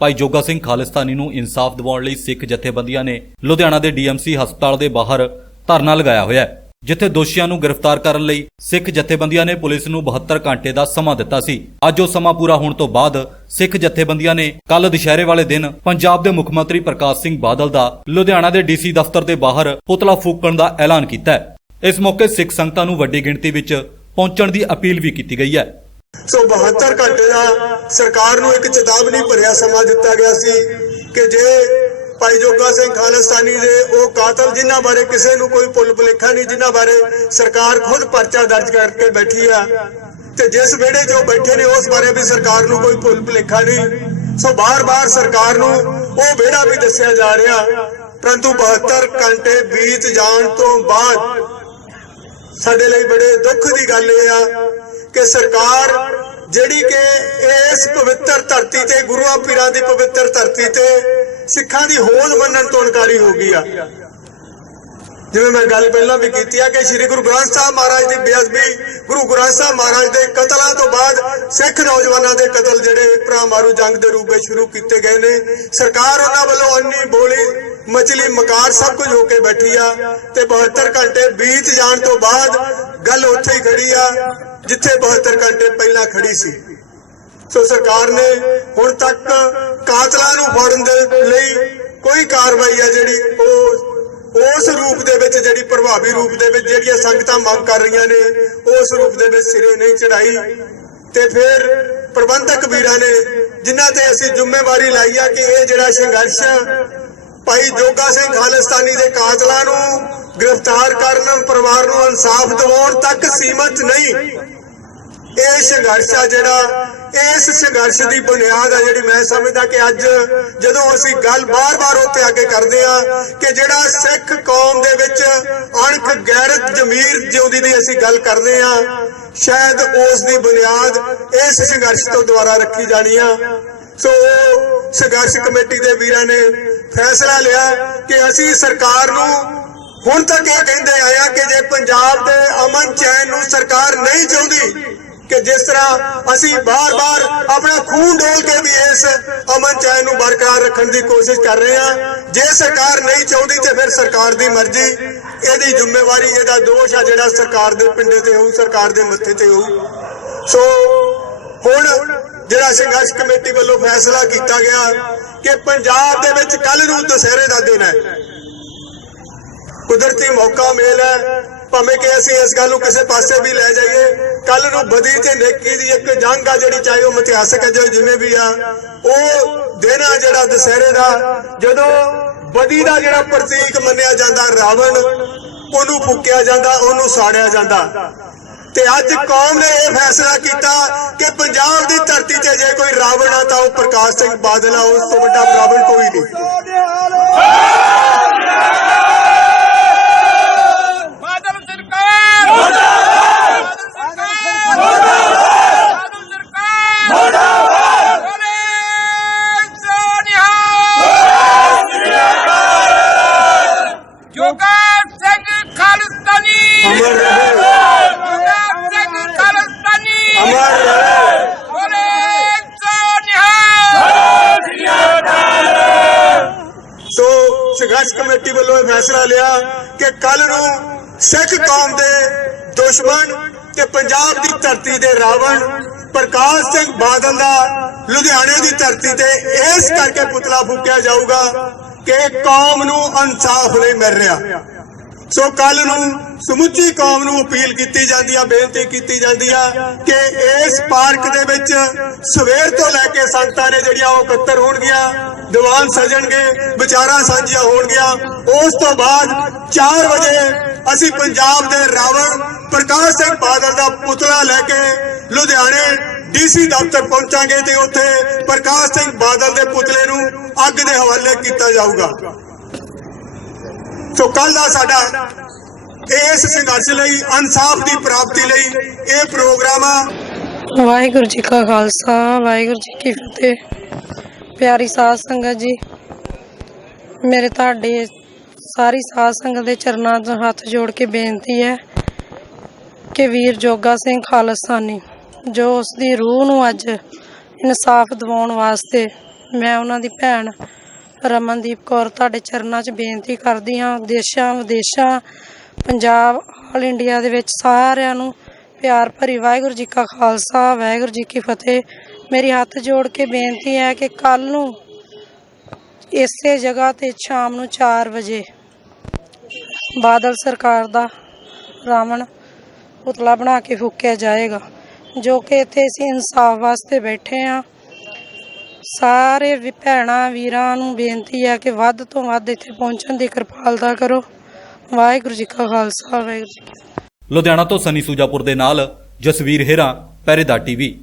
ਭਾਈ ਜੋਗਾ ਸਿੰਘ ਖਾਲਿਸਤਾਨੀ ਨੂੰ ਇਨਸਾਫ ਦਿਵਾਉਣ ਲਈ ਸਿੱਖ ਜਥੇਬੰਦੀਆਂ ਨੇ ਲੁਧਿਆਣਾ ਦੇ ਡੀਐਮਸੀ ਹਸਪਤਾਲ ਦੇ ਬਾਹਰ ਧਰਨਾ ਲਗਾਇਆ ਹੋਇਆ ਹੈ, ਜਿੱਥੇ ਦੋਸ਼ੀਆਂ ਨੂੰ ਗ੍ਰਿਫਤਾਰ ਕਰਨ ਲਈ ਸਿੱਖ ਜਥੇਬੰਦੀਆਂ ਨੇ ਪੁਲਿਸ ਨੂੰ 72 ਘੰਟੇ ਦਾ ਸਮਾਂ ਦਿੱਤਾ ਸੀ। ਅੱਜ ਉਹ ਸਮਾਂ ਪੂਰਾ ਹੋਣ ਤੋਂ ਬਾਅਦ ਸਿੱਖ ਜਥੇਬੰਦੀਆਂ ਨੇ ਕੱਲ ਦੁਸ਼ਹਿਰੇ ਵਾਲੇ ਦਿਨ ਪੰਜਾਬ ਦੇ ਮੁੱਖ ਮੰਤਰੀ ਪ੍ਰਕਾਸ਼ ਸਿੰਘ ਬਾਦਲ ਦਾ ਲੁਧਿਆਣਾ ਦੇ ਡੀਸੀ ਦਫ਼ਤਰ ਦੇ ਬਾਹਰ ਪੁਤਲਾ ਫੂਕਣ ਦਾ ਐਲਾਨ ਕੀਤਾ ਹੈ। ਇਸ ਮੌਕੇ ਸਿੱਖ ਸੰਗਤਾਂ ਨੂੰ ਵੱਡੀ ਗਿਣਤੀ ਵਿੱਚ ਪਹੁੰਚਣ ਦੀ ਅਪੀਲ ਵੀ ਕੀਤੀ ਗਈ ਹੈ। ਸੋ 72 ਘੰਟੇ ਦਾ ਸਰਕਾਰ ਨੂੰ ਇੱਕ ਚੇਤਾਵਨੀ ਭਰਿਆ ਸਮਾਂ ਦਿੱਤਾ ਗਿਆ ਸੀ ਕਿ ਜੇ ਭਾਈ ਜੋਗਾ ਸਿੰਘ ਖਾਲਿਸਤਾਨੀ ਦੇ ਉਹ ਕਾਤਲ ਜਿਨ੍ਹਾਂ ਬਾਰੇ ਕਿਸੇ ਨੂੰ ਕੋਈ ਭੁੱਲ ਭੁਲੇਖਾ ਨਹੀਂ, ਜਿਨ੍ਹਾਂ ਬਾਰੇ ਸਰਕਾਰ ਖੁਦ ਪਰਚਾ ਦਰਜ ਕਰਕੇ ਬੈਠੀ ਆ, ਤੇ ਜਿਸ ਵਿਹੜੇ 'ਚ ਉਹ ਬੈਠੇ ਨੇ, ਉਸ ਬਾਰੇ ਵੀ ਸਰਕਾਰ ਨੂੰ ਕੋਈ ਭੁੱਲ ਭੁਲੇਖਾ ਨਹੀਂ। ਸੋ ਬਾਰ-ਬਾਰ ਸਰਕਾਰ ਨੂੰ ਉਹ ਵਿਹੜਾ ਵੀ ਦੱਸਿਆ ਜਾ ਰਿਹਾ, ਪਰੰਤੂ 72 ਘੰਟੇ ਬੀਤ ਜਾਣ ਤੋਂ ਬਾਅਦ ਸਾਡੇ ਲਈ ਬੜੇ ਦੁੱਖ ਦੀ ਗੱਲ ਇਹ ਆ ਕਿ ਸਰਕਾਰ ਜਿਹੜੀ ਕਿ ਇਸ ਪਵਿੱਤਰ ਧਰਤੀ ਤੇ, ਗੁਰੂਆਂ ਪੀਰਾਂ ਦੀ ਪਵਿੱਤਰ ਧਰਤੀ ਤੇ ਸਿੱਖਾਂ ਦੀ ਹੋਂਦ ਮੰਨਣ ਤੋਂ ਇਨਕਾਰੀ ਹੋ ਗਈ ਆ। ਜਿਵੇਂ ਮੈਂ ਗੱਲ ਪਹਿਲਾਂ ਵੀ ਕੀਤੀ ਆ ਕਿ ਸ੍ਰੀ ਗੁਰੂ ਗ੍ਰੰਥ ਸਾਹਿਬ ਮਹਾਰਾਜ ਦੀ ਬੇਅਦਬੀ, ਗੁਰੂ ਗ੍ਰੰਥ ਸਾਹਿਬ ਮਹਾਰਾਜ ਦੇ ਕਤਲਾਂ ਤੋਂ ਬਾਅਦ ਸਿੱਖ ਨੌਜਵਾਨਾਂ ਦੇ ਕਤਲ ਜਿਹੜੇ ਭਰਾ ਮਾਰੂ ਜੰਗ ਦੇ ਰੂਪ ਵਿੱਚ ਸ਼ੁਰੂ ਕੀਤੇ ਗਏ ਨੇ। ਸਰਕਾਰ ਉਹਨਾਂ ਵੱਲੋਂ ਅੰਨੀ ਬੋਲੀ, ਮਚਲੀ ਮਕਾਰ ਸਭ ਕੁਝ ਹੋ ਕੇ ਬੈਠੀ ਆ ਤੇ 72 ਘੰਟੇ ਬੀਤ ਜਾਣ ਤੋਂ ਬਾਅਦ ਗੱਲ ਉੱਥੇ ਹੀ ਖੜੀ ਆ। ਜਿੱਥੇ 72 ਘੰਟੇ ਪਹਿਲਾਂ ਖੜੀ ਸੀ। ਸੋ ਸਰਕਾਰ ਨੇ ਹੁਣ ਤੱਕ ਕਾਤਲਾਂ ਨੂੰ ਫੜਨ ਦੇ ਲਈ ਕੋਈ ਕਾਰਵਾਈ ਆ ਜਿਹੜੀ ਉਹ ਉਸ ਰੂਪ ਦੇ ਵਿੱਚ, ਜਿਹੜੀ ਪ੍ਰਭਾਵੀ ਰੂਪ ਦੇ ਵਿੱਚ ਜਿਹੜੀਆਂ ਸੰਗਤਾਂ ਮੰਗ ਕਰ ਰਹੀਆਂ ਨੇ, ਉਸ ਰੂਪ ਦੇ ਵਿੱਚ ਸਿਰੇ ਨਹੀਂ ਚੜਾਈ ਤੇ ਫਿਰ ਪ੍ਰਬੰਧਕ ਵੀਰਾਂ ਨੇ ਜਿਨ੍ਹਾਂ ਤੇ ਅਸੀਂ ਜ਼ਿੰਮੇਵਾਰੀ ਲਾਈ ਆ ਕਿ ਇਹ ਜਿਹੜਾ ਸੰਘਰਸ਼ ਭਾਈ ਜੋਗਾ ਸਿੰਘ ਖਾਲਿਸਤਾਨੀ ਦੇ ਕਾਤਲਾਂ ਨੂੰ ਗ੍ਰਿਫਤਾਰ ਕਰਨ, ਪਰਿਵਾਰ ਨੂੰ ਇਨਸਾਫ ਦਿਵਾਉਣ ਤੱਕ ਸੀਮਤ ਨਹੀਂ। ਇਹ ਸੰਘਰਸ਼ ਆ ਜਿਹੜਾ, ਇਸ ਸੰਘਰਸ਼ ਦੀ ਬੁਨਿਆਦ ਆ ਜਿਹੜੀ ਮੈਂ ਸਮਝਦਾ ਕਿ ਅੱਜ ਜਦੋਂ ਅਸੀਂ ਗੱਲ ਬਾਰ-ਬਾਰ ਉੱਤੇ ਆ ਕੇ ਕਰਦੇ ਆ ਕਿ ਜਿਹੜਾ ਸਿੱਖ ਕੌਮ ਦੇ ਵਿੱਚ ਅਣਖ ਗੈਰਤ ਜ਼ਮੀਰ ਜਿਉਂਦੀ ਦੀ ਅਸੀਂ ਗੱਲ ਕਰਦੇ ਆ, ਸ਼ਾਇਦ ਉਸ ਦੀ ਬੁਨਿਆਦ ਇਸ ਸੰਘਰਸ਼ ਤੋਂ ਦੁਆਰਾ ਰੱਖੀ ਜਾਣੀ ਆ। ਸੋ ਸੰਘਰਸ਼ ਕਮੇਟੀ ਦੇ ਵੀਰਾਂ ਨੇ ਫੈਸਲਾ ਲਿਆ ਕਿ ਅਸੀਂ ਸਰਕਾਰ ਨੂੰ ਹੁਣ ਤੱਕ ਇਹ ਕਹਿੰਦੇ ਆਇਆ ਕਿ ਜੇ ਪੰਜਾਬ ਦੇ ਅਮਨ ਚੈਨ ਨੂੰ ਸਰਕਾਰ ਨਹੀਂ ਚਾਹੁੰਦੀ ਕਿ ਜਿਸ ਤਰ੍ਹਾਂ ਅਸੀਂ ਬਾਰ-ਬਾਰ ਆਪਣਾ ਖੂਨ ਡੋਲ ਕੇ ਵੀ ਇਸ ਅਮਨ ਚੈਨ ਨੂੰ ਬਰਕਰਾਰ ਰੱਖਣ ਦੀ ਕੋਸ਼ਿਸ਼ ਕਰ ਰਹੇ ਹਾਂ। ਜੇ ਸਰਕਾਰ ਨਹੀਂ ਚਾਹੁੰਦੀ ਤੇ ਫਿਰ ਸਰਕਾਰ ਦੀ ਮਰਜ਼ੀ, ਇਹਦੀ ਜ਼ਿੰਮੇਵਾਰੀ, ਇਹਦਾ ਦੋਸ਼ ਆ ਜਿਹੜਾ ਸਰਕਾਰ ਦੇ ਪਿੰਡੇ ਤੇ ਹੋਊ, ਸਰਕਾਰ ਦੇ ਮੱਥੇ ਤੇ ਹੋਊ। ਸੋ ਹੁਣ ਜਿਹੜਾ ਸੰਘਰਸ਼ ਕਮੇਟੀ ਵੱਲੋਂ ਫੈਸਲਾ ਕੀਤਾ ਗਿਆ ਕਿ ਪੰਜਾਬ ਦੇ ਵਿੱਚ ਕੱਲ ਨੂੰ ਦੁਸਹਿਰੇ ਦਾ ਦਿਨ ਹੈ। ਕੁਦਰਤੀ ਮੌਕਾ ਮੇਲ ਹੈ। ਭਾਵੇਂ ਕਿ ਅਸੀਂ ਇਸ ਗੱਲ ਨੂੰ ਕਿਸੇ ਪਾਸੇ ਵੀ ਲੈ ਜਾਈਏ ਕੱਲ ਨੂੰ ਬਦੀ ਤੇ ਨੇਕੀ ਦੀ ਇੱਕ ਜੰਗ ਆ ਜਿਹੜੀ ਚਾਹੇ ਉਹ ਇਤਿਹਾਸਕ ਹੈ ਜਿਵੇਂ ਵੀ ਆ, ਉਹ ਦਿਨ ਆ ਜਿਹੜਾ ਦੁਸਹਿਰੇ ਦਾ, ਜਦੋਂ ਬਦੀ ਦਾ ਜਿਹੜਾ ਪ੍ਰਤੀਕ ਮੰਨਿਆ ਜਾਂਦਾ, ਰਾਵਣ, ਉਹਨੂੰ ਫੂਕਿਆ ਜਾਂਦਾ, ਉਹਨੂੰ ਸਾੜਿਆ ਜਾਂਦਾ। ਤੇ ਅੱਜ ਕੌਮ ਨੇ ਇਹ ਫੈਸਲਾ ਕੀਤਾ ਕਿ ਪੰਜਾਬ ਦੀ ਧਰਤੀ ਤੇ ਜੇ ਕੋਈ ਰਾਵਣ ਆ ਤਾਂ ਉਹ ਪ੍ਰਕਾਸ਼ ਸਿੰਘ ਬਾਦਲ ਆ, ਉਸ ਤੋਂ ਵੱਡਾ ਰਾਵਣ ਕੋਈ ਨਹੀਂ ਬਾਦਲ ਸਰਕਾਰ ਬਾਦਲ ਸਰਕਾਰ ਬਾਦਲ ਸਰਕਾਰ ਬੋਲੇ ਸੋਨਿਹਾ ਜੋਗਾ ਸਿੰਘ ਖਾਲਿਸਤਾਨੀ। ਅਮਰ ਰਹੇ। ਜੋਗਾ ਸਿੰਘ ਖਾਲਿਸਤਾਨੀ। ਅਮਰ ਰਹੇ। ਬੋਲੇ ਸੋਨਿਹਾ ਸੋ ਸੰਘਰਸ਼ ਕਮੇਟੀ ਵੱਲੋਂ ਇਹ ਫੈਸਲਾ ਲਿਆ ਕਿ ਕੱਲ ਨੂੰ ਸਿੱਖ ਕੌਮ ਦੇ ਦੁਸ਼ਮਣ ਤੇ ਪੰਜਾਬ ਦੀ ਧਰਤੀ ਦੇ ਰਾਵਣ ਪ੍ਰਕਾਸ਼ ਸਿੰਘ ਬਾਦਲ ਦਾ ਲੁਧਿਆਣੇ ਦੀ ਧਰਤੀ ਤੇ ਇਸ ਕਰਕੇ ਪੁਤਲਾ ਫੂਕਿਆ ਜਾਊਗਾ ਕਿ ਕੌਮ ਨੂੰ ਇਨਸਾਫ ਨਹੀਂ ਮਿਲ ਰਿਹਾ। ਸੋ ਕੱਲ ਨੂੰ ਸਮੁੱਚੀ ਕੌਮ ਨੂੰ ਅਪੀਲ ਕੀਤੀ ਜਾਂਦੀ ਆ, ਬੇਨਤੀ ਕੀਤੀ ਜਾਂਦੀ ਆ ਕਿ ਇਸ ਪਾਰਕ ਦੇ ਵਿੱਚ ਸਵੇਰ ਤੋਂ ਲੈ ਕੇ ਸੰਗਤਾਂ ਨੇ ਜਿਹੜੀਆਂ ਉਹ ਇਕੱਤਰ ਹੋਣਗੀਆਂ, ਦੀਵਾਨ ਸਜਣਗੇ, ਵਿਚਾਰਾਂ ਸਾਂਝੀਆਂ ਹੋਣਗੀਆਂ। ਉਸ ਤੋਂ ਬਾਅਦ 4 ਵਜੇ ਅਸੀਂ ਪੰਜਾਬ ਦੇ ਰਾਵਣ ਪ੍ਰਕਾਸ਼ ਸਿੰਘ ਬਾਦਲ ਦਾ ਪੁਤਲਾ ਲੈ ਕੇ ਲੁਧਿਆਣੇ ਡੀਸੀ ਦਫ਼ਤਰ ਪਹੁੰਚਾਂਗੇ ਤੇ ਉੱਥੇ ਪ੍ਰਕਾਸ਼ ਸਿੰਘ ਬਾਦਲ ਦੇ ਪੁਤਲੇ ਨੂੰ ਅੱਗ ਦੇ ਹਵਾਲੇ ਕੀਤਾ ਜਾਊਗਾ। ਸੋ ਕੱਲ ਦਾ ਸਾਡਾ ਇਸ ਸੰਘਰਸ਼ ਲਈ, ਇਨਸਾਫ ਦੀ ਪ੍ਰਾਪਤੀ ਲਈ ਇਹ ਪ੍ਰੋਗਰਾਮ ਆ। ਵਾਹਿਗੁਰੂ ਜੀ ਕਾ ਖਾਲਸਾ, ਵਾਹਿਗੁਰੂ ਜੀ ਕੀ ਫਤਿਹ। ਪਿਆਰੀ ਸਾਧ ਸੰਗਤ ਜੀ, ਮੇਰੇ ਤੁਹਾਡੇ ਸਾਰੀ ਸਾਧ ਸੰਗਤ ਦੇ ਚਰਨਾਂ 'ਚ ਹੱਥ ਜੋੜ ਕੇ ਬੇਨਤੀ ਹੈ ਕਿ ਵੀਰ ਜੋਗਾ ਸਿੰਘ ਖਾਲਸਾਨੀ ਜੋ ਉਸ ਦੀ ਰੂਹ ਨੂੰ ਅੱਜ ਇਨਸਾਫ ਦਿਵਾਉਣ ਵਾਸਤੇ ਮੈਂ ਉਹਨਾਂ ਦੀ ਭੈਣ ਰਮਨਦੀਪ ਕੌਰ ਤੁਹਾਡੇ ਚਰਨਾਂ 'ਚ ਬੇਨਤੀ ਕਰਦੀ ਹਾਂ, ਦੇਸ਼ਾਂ, ਵਿਦੇਸ਼ਾਂ, ਪੰਜਾਬ, ਆਲ ਇੰਡੀਆ ਦੇ ਵਿੱਚ ਸਾਰਿਆਂ ਨੂੰ ਪਿਆਰ ਭਰੀ ਵਾਹਿਗੁਰੂ ਜੀ ਕਾ ਖਾਲਸਾ, ਵਾਹਿਗੁਰੂ ਜੀ ਕੀ ਫਤਿਹ। ਮੇਰੀ ਹੱਥ ਜੋੜ ਕੇ ਬੇਨਤੀ ਹੈ ਕਿ ਕੱਲ ਨੂੰ ਇਸੇ ਜਗ੍ਹਾ ਤੇ ਸ਼ਾਮ ਨੂੰ 4 ਵਜੇ ਬਾਦਲ ਸਰਕਾਰ ਦਾ ਰਾਵਣ ਪੁਤਲਾ ਬਣਾ ਕੇ ਫੂਕਿਆ ਜਾਏਗਾ। ਜੋ ਕਿ ਇੱਥੇ ਅਸੀਂ ਇਨਸਾਫ ਵਾਸਤੇ ਬੈਠੇ ਆ ਸਾਰੇ ਵੀ ਭੈਣਾਂ ਵੀਰਾਂ ਨੂੰ ਬੇਨਤੀ ਹੈ ਕਿ ਵੱਧ ਤੋਂ ਵੱਧ ਇੱਥੇ ਪਹੁੰਚਣ ਦੀ ਕਿਰਪਾਲਤਾ ਕਰੋ। ਵਾਹਿਗੁਰੂ ਜੀ ਕਾ ਖਾਲਸਾ, ਵਾਹਿਗੁਰੂ ਜੀ ਕੀ ਫਤਿਹ। ਲੁਧਿਆਣਾ ਤੋਂ ਸਨੀ ਸੂਜਾਪੁਰ ਦੇ ਨਾਲ ਜਸਵੀਰ ਹੇਰਾ ਪਹਿਰੇਦਾਰ ਟੀਵੀ।